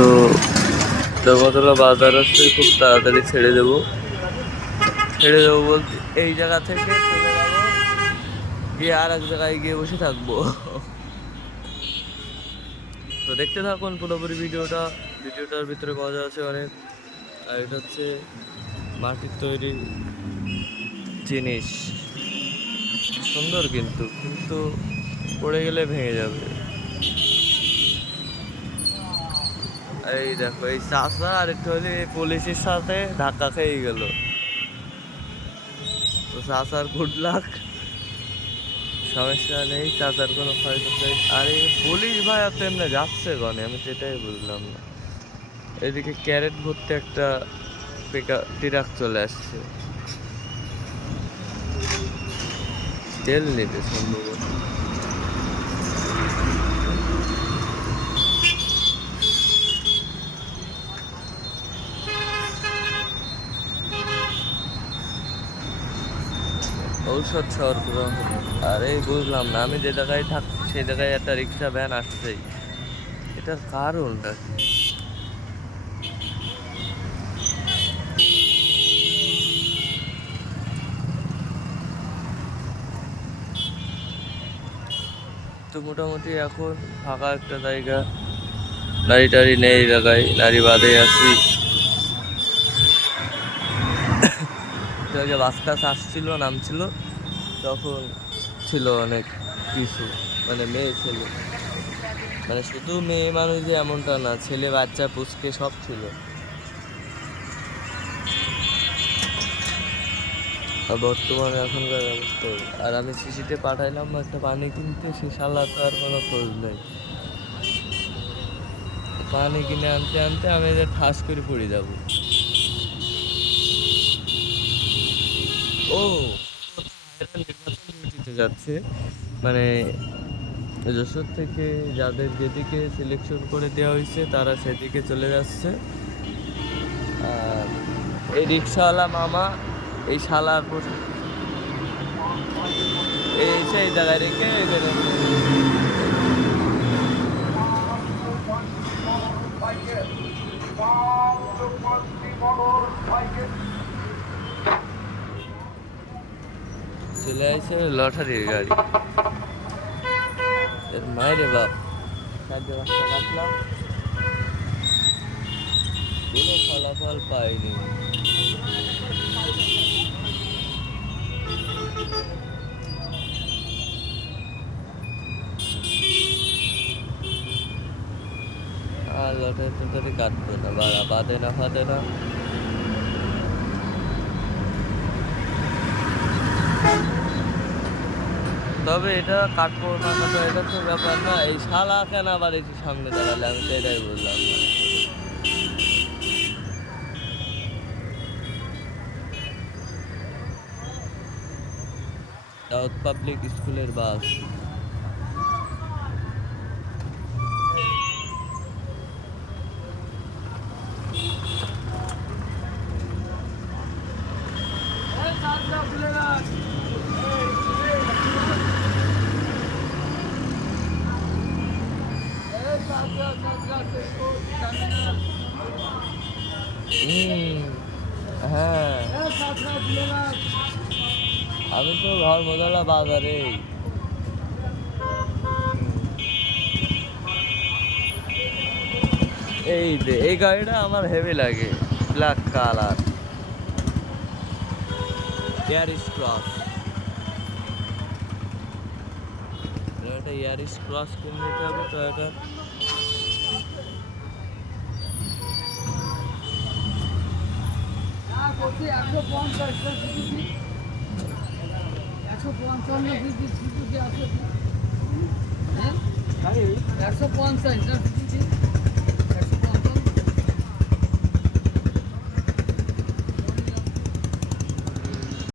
তো জগতলা বাজার আসছে খুব তাড়াতাড়ি ছেড়ে দেবো। ছেড়ে দেবো বলতে এই জায়গা থেকে গিয়ে আর এক জায়গায় গিয়ে বসে থাকব। তো দেখতে থাকুন পুরোপুরি ভিডিওটা, ভিডিওটার ভিতরে মজা আছে অনেক। আর এটা হচ্ছে মাটির তৈরি জিনিস। সুন্দর কিন্তু কিন্তু পড়ে গেলে ভেঙে যাবে। এই দেখো, এই চাষা আর একটু হলে পুলিশের সাথে ধাক্কা খেয়ে গেল। তো চাষার গুড লাক সমস্যা নেই, চাচার কোনো ক্ষয়ক্ষতি আরে, পুলিশ ভাই এত এমনি যাচ্ছে গনে আমি সেটাই বুঝলাম না। এদিকে ক্যারেট ভর্তি একটা পেকা ট্রাক চলে আসছে। তেল নিতে সম্ভবত ঔষধ পুরো আরে বুঝলাম না, আমি যে জায়গায় থাকছি সেই জায়গায় একটা রিক্সা, ভ্যান আসছেই এটার কারণটা তো মোটামুটি এখন ফাঁকা একটা জায়গা। নারী টাড়ি নেই জায়গায়, নারী বাদে আছি। বাস টাস আসছিল, নামছিল। তখন ছিল অনেক কিছু মানে মেয়ে ছেলে। মানে শুধু মেয়ে মানুষ যে এমনটা না, ছেলে, বাচ্চা, পুচকে সব ছিল। আর বর্তমানে এখনকার অবস্থা আর আমি শিশিতে পাঠাইলাম একটা পানি কিনতে, সে শালা তো আর কোনো খোঁজ নেই। পানি কিনে আনতে আনতে আমি যে ঠাস করে পড়ে যাব। ও! এরা নির্বাচন জিতে যাচ্ছে। মানে যশোর থেকে যাদের যেদিকে সিলেকশন করে দেওয়া হয়েছে, তারা সেদিকে চলে যাচ্ছে। এই রিক্সাওয়ালা মামা, এই পর- এই সেই জায়গায় রেখে চলে আসছে লটারির গাড়ি। এর মায়েরে বাপ। পাঁচটা কাটলাম কোনো ফলাফল পাইনি। আর লটারি টটারি কাটবো না বাড়া বাদে না ফাদে না। তবে এটা কাটবো না কাটবো এটা তো ব্যাপার না। এই শালা কেন আবার এসে সামনে দাঁড়ালে? আমি তো এটাই বললাম। সাউথ পাবলিক স্কুলের বাস। হ্যাঁ। আমি তো ঘর মোজালা বাজারে। এই যে এই গাড়িটা আমার হেভি লাগে ব্ল্যাক কালার ইয়ারিস ক্রস এটা ইয়ারিস ক্রস কিনে নিতে হবে তো এটা একশো পঞ্চাশ একশো পঞ্চান্ন বিদ্যুৎ বিদ্যুৎ আছে। হ্যাঁ একশো পঞ্চাশটা বিদ্যুৎ